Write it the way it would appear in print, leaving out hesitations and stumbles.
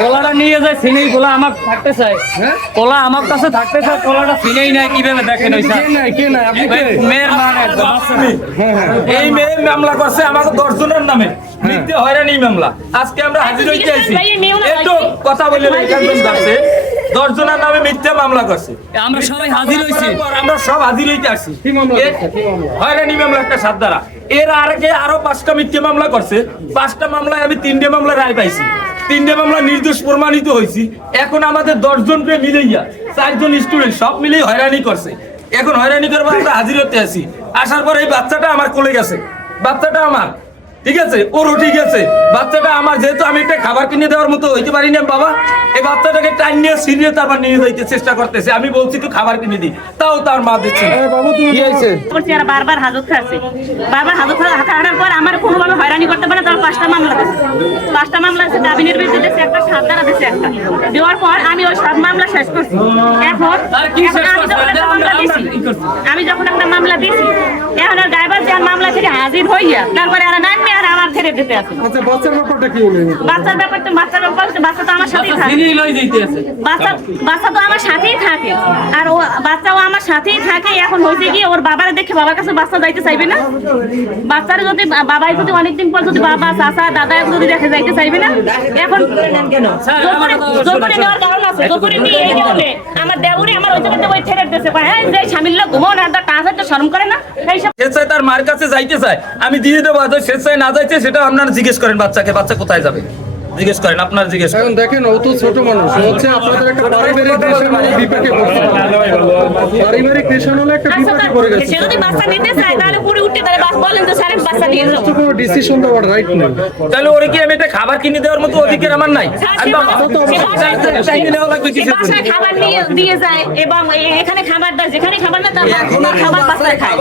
কলাটা নিয়ে যায় সিনেই কলা আমার থাকতে চাই, কলা আমার কাছে থাকতে চাই, কলাটা সিনেই নাই কিভাবে দেখেন ওই মেয়ের মানে এই মেয়ে মামলা করছে আমাকে 10 জনের নামে মিথ্যে হয়রানি মামলা। আজকে আমরা হাজির হইতে আইছি, একটু কথা বলে একজন কাছে 10 জনের নামে মিথ্যে মামলা করছে। আমরা সবাই হাজির হইছি, আমরা সব হাজির হইতে আসছি। হয়রানি মামলা একটা 7 ধারা, এর আগে আরো 5টা মিথ্যে মামলা করছে। 5টা মামলায় আমি 3টে মামলা রায় পাইছি, 3টে মামলা নির্দোষ প্রমাণিত হয়েছি। এখন আমাদের 10 জনকে মিলাইয়া 4 জন স্টুডেন্ট সব মিলেই হয়রানি করছে। এখন হয়রানি করবো আমরা হাজির হতে আসি। আসার পর এই বাচ্চাটা আমার কোলে গেছে, বাচ্চাটা আমার ঠিক আছে, ওরও ঠিক আছে, বাচ্চাটা আমার। যেহেতু আমি একটা খাবার কিনে দেওয়ার মতো হইতে পারি না বাবা, এই বাচ্চাটাকে টাইম নিয়ে সিরিয়ে তারপর নিয়ে যাইতে চেষ্টা করতেছে। আমি বলছি তুই খাবার কিনে দি, তাও তার মা দিচ্ছে না। কি হয়েছে? বারবার হাজত খাচ্ছে, বারবার হাজত খাওয়ার পর আমার কোনোভাবে হয়রানি করতে পারে। তার 5টা মামলা দিচ্ছে, 5টা মামলা আছে, জামিনের বিরুদ্ধে দিচ্ছে একটা, 7 ধারা দিচ্ছে একটা। দেওয়ার পর আমি ওই 7 মামলা শেষ করছি। এখন আমি যখন একটা মামলা দিছি, এখন আর ড্রাইভার যে মামলা থেকে হাজির হইয়া তারপরে আর নামবে আর আমার ছেড়ে দিতে আছে। আচ্ছা, বাচ্চার ব্যাপারটা কি হলো? বাচ্চার ব্যাপার তো বাচ্চা তো আমার সাথেই থাকে, বাচ্চা তো আমার সাথেই থাকে, আর ও বাচ্চাও আমার সাথেই থাকে। এখন হয়েছে কি, ওর বাবার দেখে বাবার কাছে বাচ্চা যাইতে চাইবে না। বাচ্চার যদি বাবাই যদি অনেকদিন পর যদি বাবা চাচা দাদা যদি দেখে যাইতে চাইবে না। এখন জোরে নেওয়ার কারণ আছে, জোরে নিয়ে এই কারণে আমার দেবুরি আমার ওই জায়গাতে ওই ছেড়ে দিতেছে, হ্যাঁ যে স্বামীর ঘুমো না, তার কাজ হয়তো শরম করে না। স্বেচ্ছায় তার মার কাছে যাইতে চায়, আমি দিয়ে দেবো। স্বেচ্ছায় না যাইতে সেটা আপনারা জিজ্ঞেস করেন বাচ্চাকে, বাচ্চা কোথায় যাবে জিজ্ঞেস করেন, আপনারা জিজ্ঞেস করেন। এখন দেখেন, ও তো ছোট মানুষ, হচ্ছে আপনাদের একটা পারিবারিক রেশন হলে বিপাকে পড়ছে, পারিবারিক রেশন হলে একটা বিপাকে পড়ে গেছে। সে যদি বাচ্চা নিতে চায় তাহলে পুরো উঠতে তাহলে বলেন তো স্যার বাচ্চা নিয়ে যাও, তো কোনো ডিসিশন দেওয়ার রাইট নেই। তাহলে ওরে কি আমি একটা খাবার কিনে দেওয়ার মতো অধিকার আমার নাই? আমি বাসায় খাবার নিয়ে দিয়ে যায় এবং এখানে খাবার দেয়, যেখানে খাবার না তার খাবার বাচ্চায় খায়।